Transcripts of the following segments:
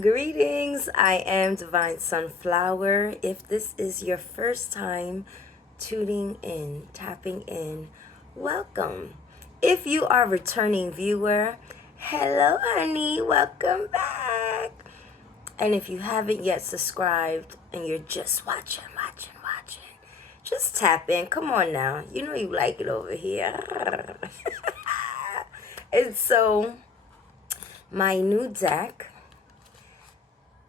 Greetings, I am Divine Sunflower. If this is your first time tuning in, tapping in, welcome. If you are a returning viewer, hello honey, welcome back. And if you haven't yet subscribed and you're just watching, just tap in. Come on now. You know you like it over here. And so, my new deck,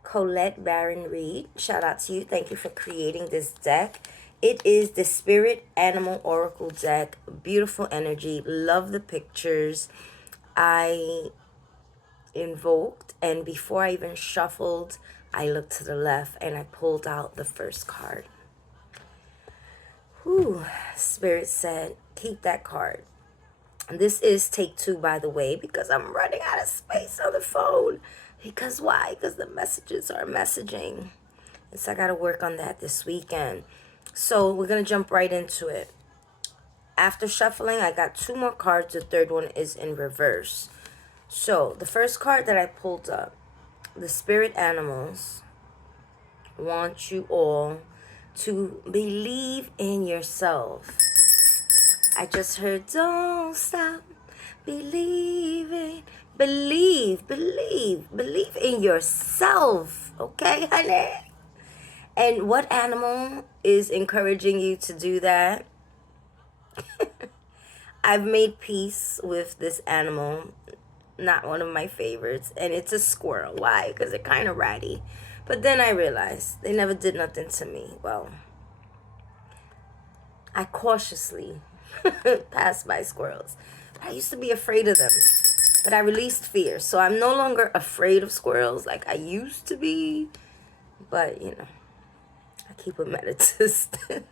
Colette Baron Reed, shout out to you. Thank you for creating this deck. It is the Spirit Animal Oracle deck. Beautiful energy. Love the pictures. I invoked, and before I even shuffled, I looked to the left and I pulled out the first card. Whew. Spirit said, keep that card. This is take 2, by the way, because I'm running out of space on the phone. Because why? Because the messages are messaging. And so I got to work on that this weekend. So we're going to jump right into it. After shuffling, I got 2 more cards. The third one is in reverse. So the first card that I pulled up, the spirit animals want you all to believe in yourself. I just heard, don't stop believing. Believe in yourself. Okay, honey? And what animal is encouraging you to do that? I've made peace with this animal. Not one of my favorites. And it's a squirrel. Why? Because they're kind of ratty. But then I realized they never did nothing to me. Well, I cautiously passed by squirrels. I used to be afraid of them. But I released fear. So I'm no longer afraid of squirrels like I used to be. But, you know, I keep them at a distance.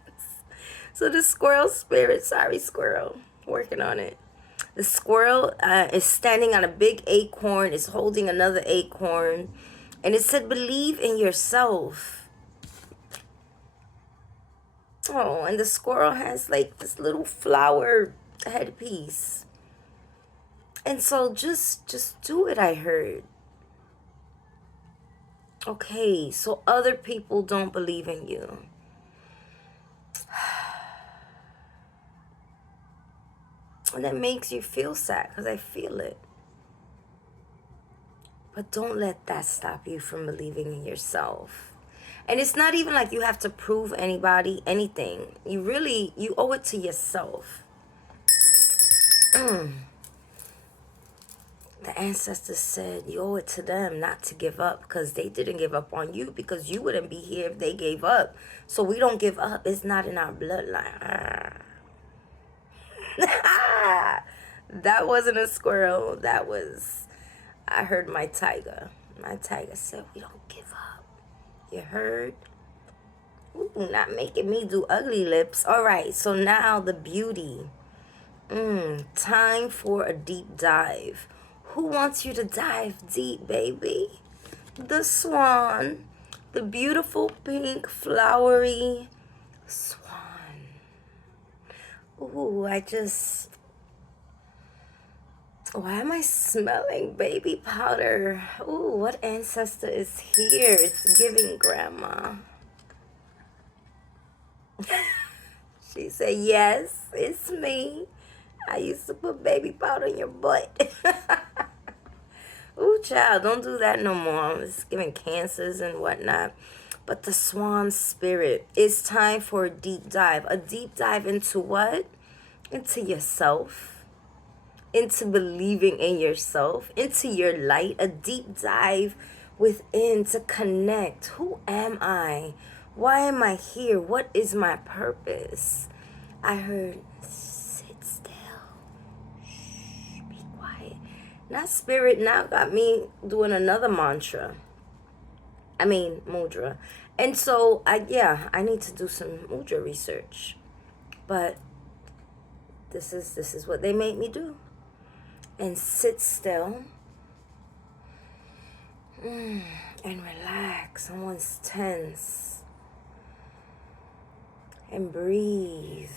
So the squirrel spirit, sorry squirrel, working on it. The squirrel is standing on a big acorn, is holding another acorn. And it said, believe in yourself. Oh, and the squirrel has like this little flower headpiece. And so just do it, I heard. Okay, so other people don't believe in you. And that makes you feel sad, because I feel it. But don't let that stop you from believing in yourself. And it's not even like you have to prove anybody anything. You owe it to yourself. The ancestors said you owe it to them not to give up, because they didn't give up on you, because you wouldn't be here if they gave up. So we don't give up. It's not in our bloodline. That wasn't a squirrel. That was... I heard my tiger. My tiger said, we don't give up. You heard? Ooh, not making me do ugly lips. All right, so now the beauty. Time for a deep dive. Who wants you to dive deep, baby? The swan. The beautiful pink flowery swan. Ooh, why am I smelling baby powder? Ooh, what ancestor is here? It's giving grandma. She said, yes, it's me. I used to put baby powder in your butt. Ooh, child, don't do that no more. It's giving cancers and whatnot. But the swan spirit, it's time for a deep dive. A deep dive into what? Into yourself. Into believing in yourself, into your light, a deep dive within to connect. Who am I? Why am I here? What is my purpose? I heard, sit still. Shh, be quiet. Now spirit now got me doing another mantra. Mudra. And so, I need to do some mudra research. But this is what they made me do. And sit still and relax. Someone's tense. And breathe.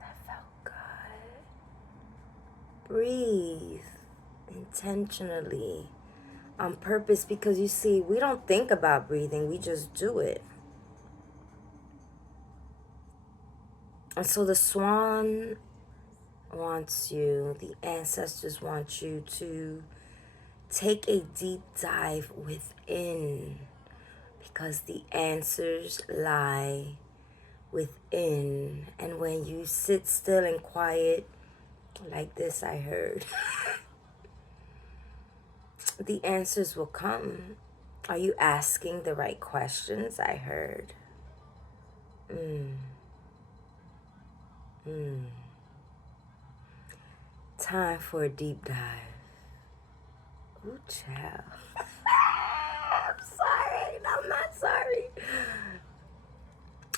That felt good. Breathe intentionally. on purpose, because you see, we don't think about breathing, we just do it. And so the swan wants you, the ancestors want you to take a deep dive within, because the answers lie within. And when you sit still and quiet like this, I heard, the answers will come. Are you asking the right questions? I heard. Time for a deep dive. Ooh, child. I'm sorry. I'm not sorry.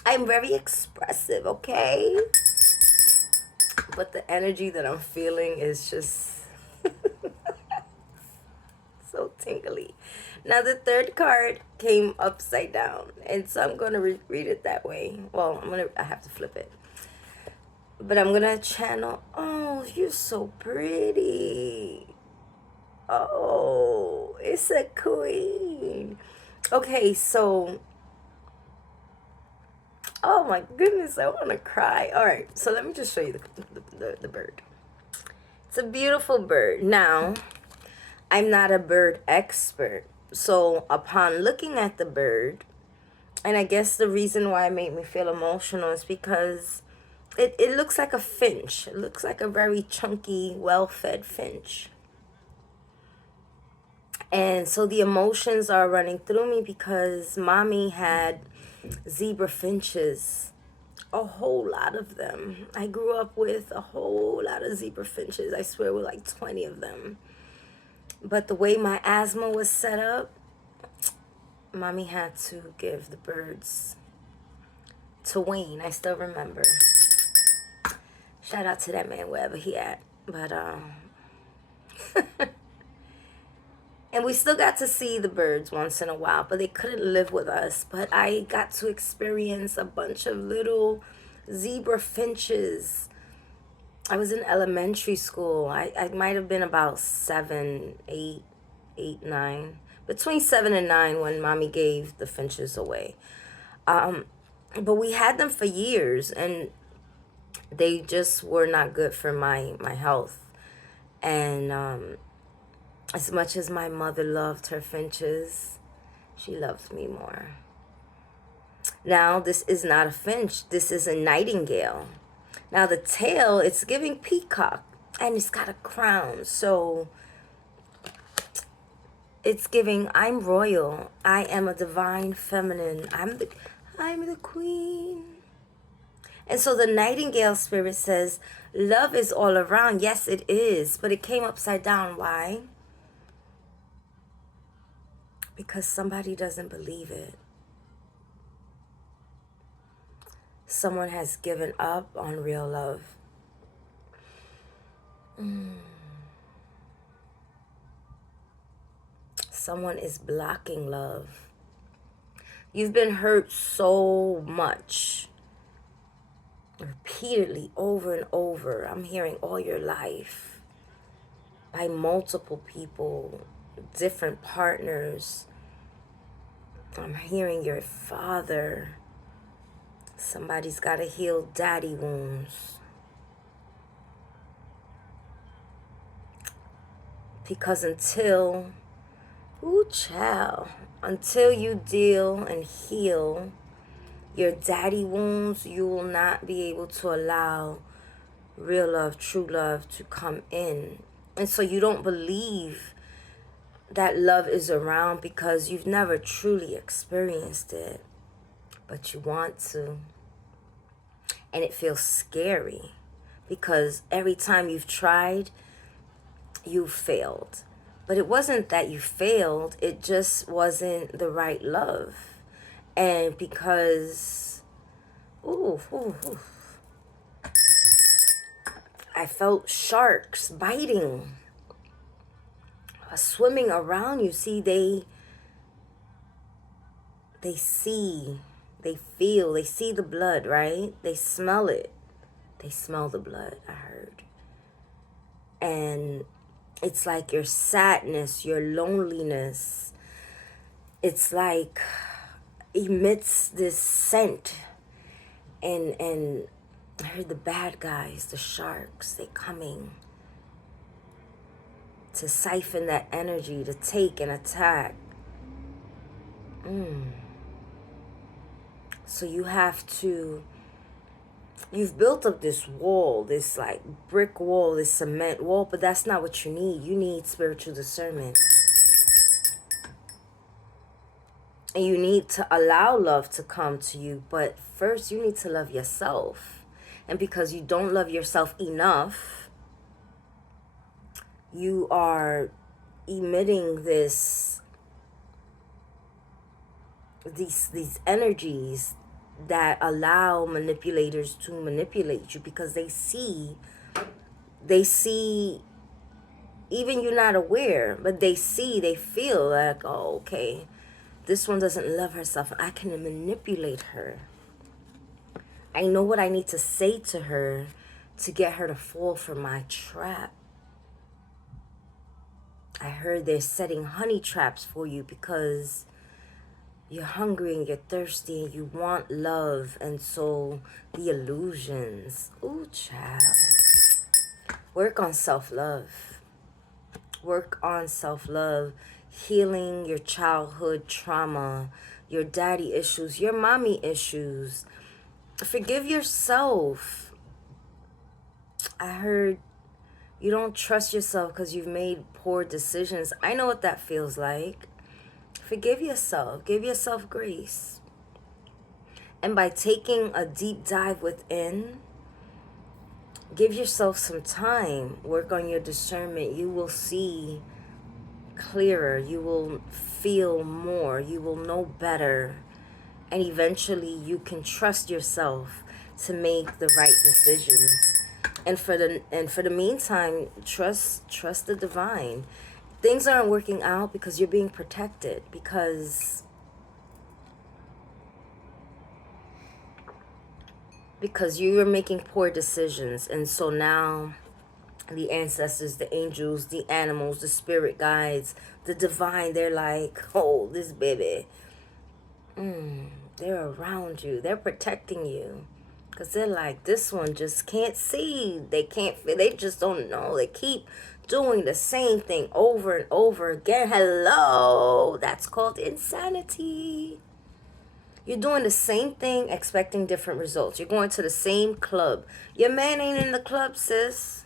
I'm very expressive, okay? But the energy that I'm feeling is just so tingly. Now, the third card came upside down, and so I'm going to read it that way. Well, I have to flip it. But I'm going to channel. Oh, you're so pretty. Oh, it's a queen. Okay, so, oh my goodness, I want to cry. All right, so let me just show you the bird. It's a beautiful bird. Now, I'm not a bird expert. So upon looking at the bird, and I guess the reason why it made me feel emotional is because it looks like a finch. It looks like a very chunky, well-fed finch. And so the emotions are running through me because mommy had zebra finches, a whole lot of them. I grew up with a whole lot of zebra finches. I swear, with like 20 of them. But the way my asthma was set up, mommy had to give the birds to Wayne. I still remember. Shout out to that man wherever he at. But and we still got to see the birds once in a while, but they couldn't live with us. But I got to experience a bunch of little zebra finches. I was in elementary school. I might have been about 7, 8, 9. Between 7 and 9 when mommy gave the finches away. But we had them for years, and they just were not good for my health. And as much as my mother loved her finches, she loved me more. Now, this is not a finch. This is a nightingale. Now, the tail, it's giving peacock, and it's got a crown. So it's giving, I'm royal. I am a divine feminine. I'm the queen. And so the nightingale spirit says, love is all around. Yes, it is. But it came upside down. Why? Because somebody doesn't believe it. Someone has given up on real love. Someone is blocking love. You've been hurt so much. Repeatedly, over and over. I'm hearing all your life. By multiple people. Different partners. I'm hearing your father. Somebody's got to heal daddy wounds. Because until, ooh, child, until you deal and heal your daddy wounds, you will not be able to allow real love, true love to come in. And so you don't believe that love is around because you've never truly experienced it. But you want to. And it feels scary because every time you've tried, you failed. But it wasn't that you failed, it just wasn't the right love. And because, I felt sharks biting, swimming around you. See, they see, they feel, they see the blood, right? They smell it. They smell the blood, I heard. And It's like your sadness, your loneliness. It's like emits this scent. And I heard the bad guys, the sharks, they coming to siphon that energy, to take and attack. So you have to, you've built up this wall, this like brick wall, this cement wall, but that's not what you need. You need spiritual discernment. And you need to allow love to come to you, but first you need to love yourself. And because you don't love yourself enough, you are emitting these energies that allow manipulators to manipulate you, because they see, even you're not aware, but they feel like, oh, okay, this one doesn't love herself. I can manipulate her. I know what I need to say to her to get her to fall for my trap. I heard they're setting honey traps for you because you're hungry and you're thirsty and you want love. And so the illusions. Ooh, child. Work on self-love. Work on self-love. Healing your childhood trauma, your daddy issues, your mommy issues. Forgive yourself. I heard you don't trust yourself because you've made poor decisions. I know what that feels like. Forgive yourself. Give yourself grace. And by taking a deep dive within, give yourself some time. Work on your discernment. You will see clearer. You will feel more. You will know better. And eventually you can trust yourself to make the right decisions. And for the meantime, trust the divine. Things aren't working out because you're being protected, because you were making poor decisions. And so now the ancestors, the angels, the animals, the spirit guides, the divine, they're like, oh, this baby, they're around you. They're protecting you. Because they're like, this one just can't see. They can't feel. They just don't know. They keep doing the same thing over and over again. Hello. That's called insanity. You're doing the same thing, expecting different results. You're going to the same club. Your man ain't in the club, sis.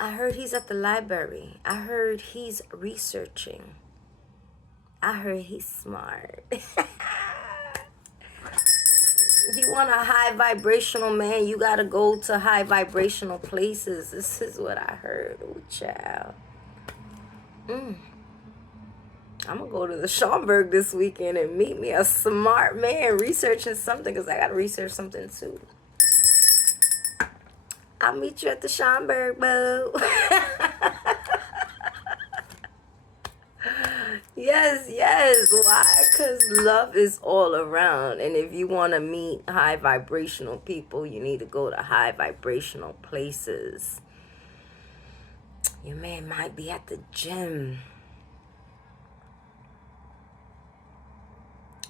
I heard he's at the library. I heard he's researching. I heard he's smart. You want a high vibrational man, you gotta go to high vibrational places. This is what I heard. Ooh, child. I'm gonna go to the Schaumburg this weekend and meet me a smart man researching something, because I gotta research something too. I'll meet you at the Schaumburg, boo. Yes. Why? Because love is all around. And if you want to meet high vibrational people, you need to go to high vibrational places. Your man might be at the gym.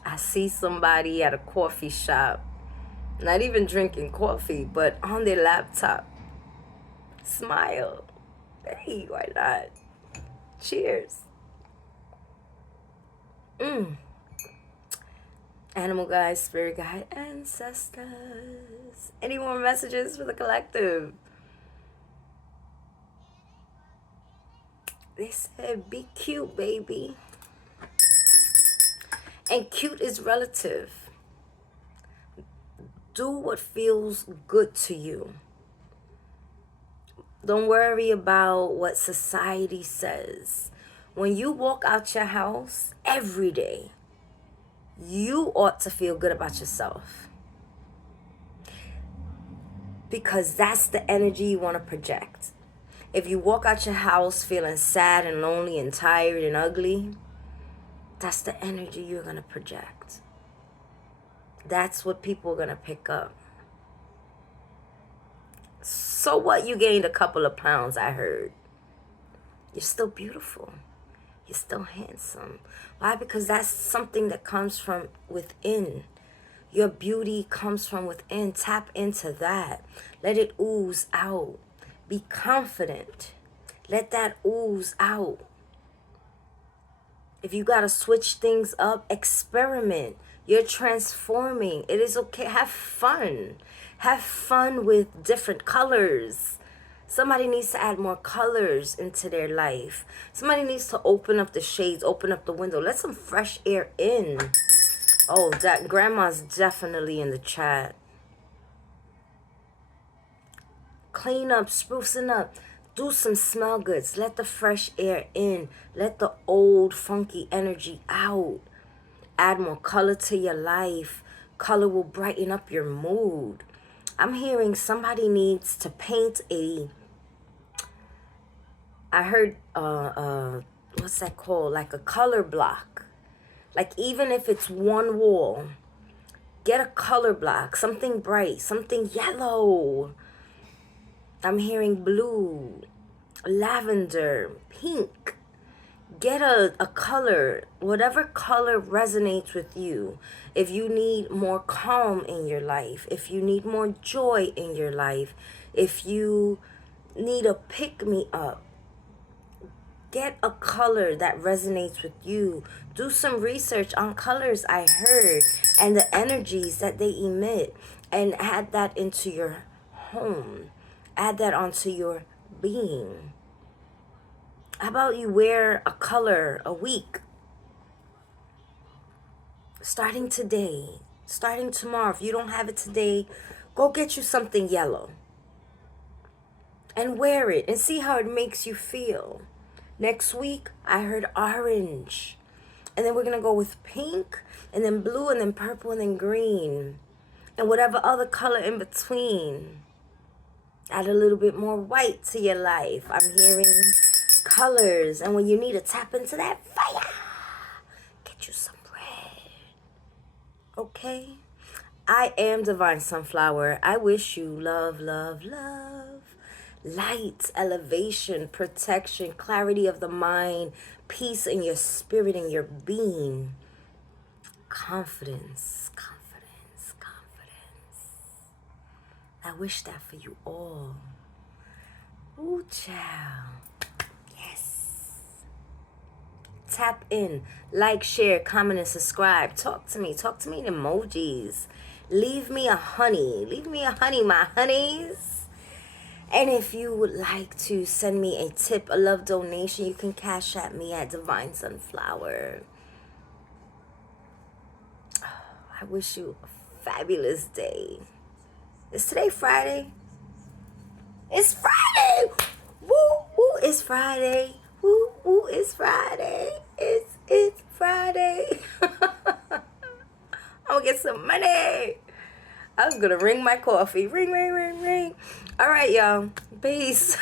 I see somebody at a coffee shop, not even drinking coffee, but on their laptop. Smile. Hey, why not? Cheers. Animal guides, spirit guide, ancestors. Any more messages for the collective? They said, be cute, baby. And cute is relative. Do what feels good to you. Don't worry about what society says. When you walk out your house every day, you ought to feel good about yourself. Because that's the energy you want to project. If you walk out your house feeling sad and lonely and tired and ugly, that's the energy you're going to project. That's what people are going to pick up. So what? You gained a couple of pounds, I heard. You're still beautiful. You're still handsome. Why? Because that's something that comes from within. Your beauty comes from within. Tap into that. Let it ooze out. Be confident. Let that ooze out. If you got to switch things up, experiment. You're transforming. It is okay. Have fun. Have fun with different colors. Somebody needs to add more colors into their life. Somebody needs to open up the shades, open up the window. Let some fresh air in. Oh, that grandma's definitely in the chat. Clean up, sprucing up. Do some smell goods. Let the fresh air in. Let the old funky energy out. Add more color to your life. Color will brighten up your mood. I'm hearing somebody needs to paint I heard, what's that called? Like a color block. Like even if it's one wall, get a color block, something bright, something yellow. I'm hearing blue, lavender, pink. Get a color, whatever color resonates with you. If you need more calm in your life, if you need more joy in your life, if you need a pick-me-up, get a color that resonates with you. Do some research on colors I heard and the energies that they emit, and add that into your home. Add that onto your being. How about you wear a color a week? Starting today, starting tomorrow. If you don't have it today, go get you something yellow and wear it and see how it makes you feel. Next week, I heard orange. And then we're going to go with pink, and then blue, and then purple, and then green. And whatever other color in between. Add a little bit more white to your life. I'm hearing colors. And when you need to tap into that fire, get you some red. Okay? I am Divine Sunflower. I wish you love, love, love. Light, elevation, protection, clarity of the mind, peace in your spirit and your being. Confidence, confidence, confidence. I wish that for you all. Ooh, child. Yes. Tap in, like, share, comment, and subscribe. Talk to me. Talk to me in emojis. Leave me a honey. Leave me a honey, my honeys. And if you would like to send me a tip, a love donation, you can cash at me at Divine Sunflower. I wish you a fabulous day. Is today Friday? It's Friday! Woo, woo, it's Friday. Woo, woo, it's Friday. It's Friday. I'm gonna get some money. I'm gonna ring my coffee. Ring, ring, ring, ring. All right, y'all. Peace.